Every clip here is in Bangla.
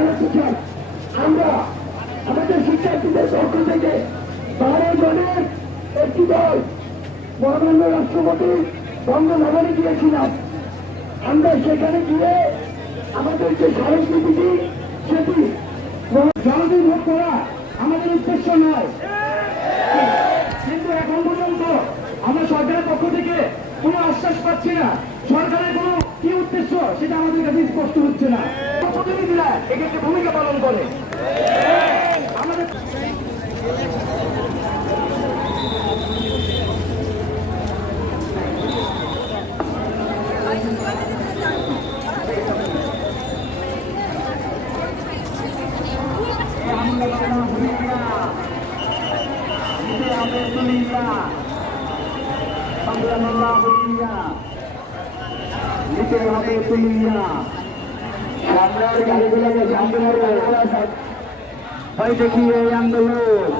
জানাতে চাই, আমরা আমাদের শিক্ষার্থীদের পক্ষ থেকে 12 জনের একটি দল মহামান্য রাষ্ট্রপতি বঙ্গভবনে গিয়েছিলাম। আমরা সেখানে গিয়ে আমাদের যে স্মারকলিপিটি সেটি জলদি ভোট করা আমাদের উদ্দেশ্য নয়, কিন্তু এখন পর্যন্ত আমরা সরকারের পক্ষ থেকে কোনো আশ্বাস পাচ্ছি না। সরকারের কোনো কি উদ্দেশ্য সেটা আমাদের কাছে স্পষ্ট হচ্ছে না। প্রতিনিধিরা এক্ষেত্রে ভূমিকা পালন করে আমাদের দেখি এই আন্দোলন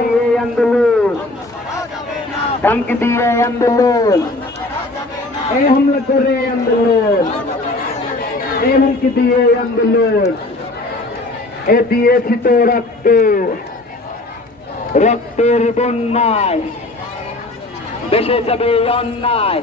দিয়ে এই আন্দোলন ধমকি দিয়ে এই আন্দোলন এই হামলা করে এই আন্দোলন এই হুমকি দিয়ে এই আন্দোলন এ দিয়েছি তো রক্ত রক্তের বন্যায় দেশে যাবে অন্যায়।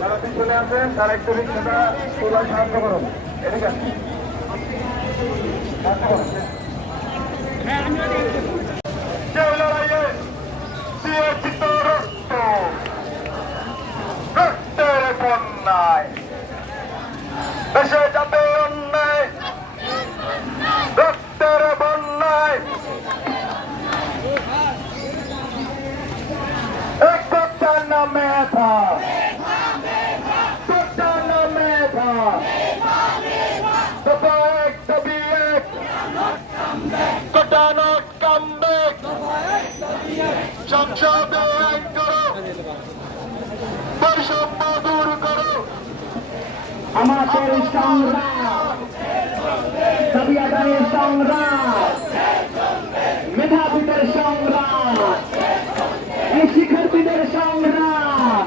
যারা পিছনে আছেন তারা একটু রিক্সাটা তোলার সাহায্য করুন। এদিকে দেশে যাবে অন্যায় রক্তের বন্যায় একটার নামে সংসদে আইন করো বৈষম্য দূর করো আমাদের সংগ্রাম দাবি আদায়ের সংগ্রাম মেধাবীদের সংগ্রাম এই শিক্ষার্থীদের সংগ্রাম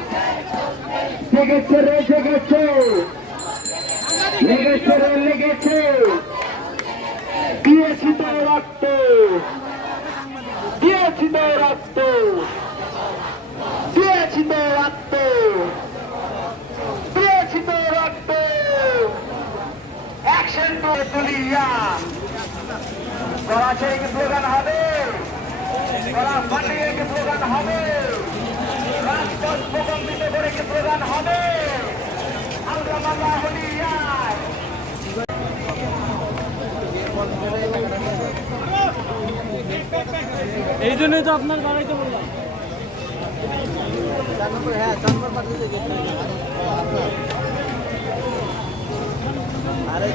জেগেছে রে জেগেছে লেগেছে রে লেগেছে দিয়েছি তো রক্ত দিয়েছি তো রক্ত দিয়েছি তো রক্ত দিয়েছি তো রক্ত অ্যাকশন টু তুলিয়া করাচি কি স্লোগান হবে করা ফাটিয়ে কি স্লোগান হবে রাজপথ প্রকম্পিত করে কি স্লোগান হবে আমরা মামলা হলিয়া এই জন্যই তো আপনার বাড়াইতে বললাম। আরে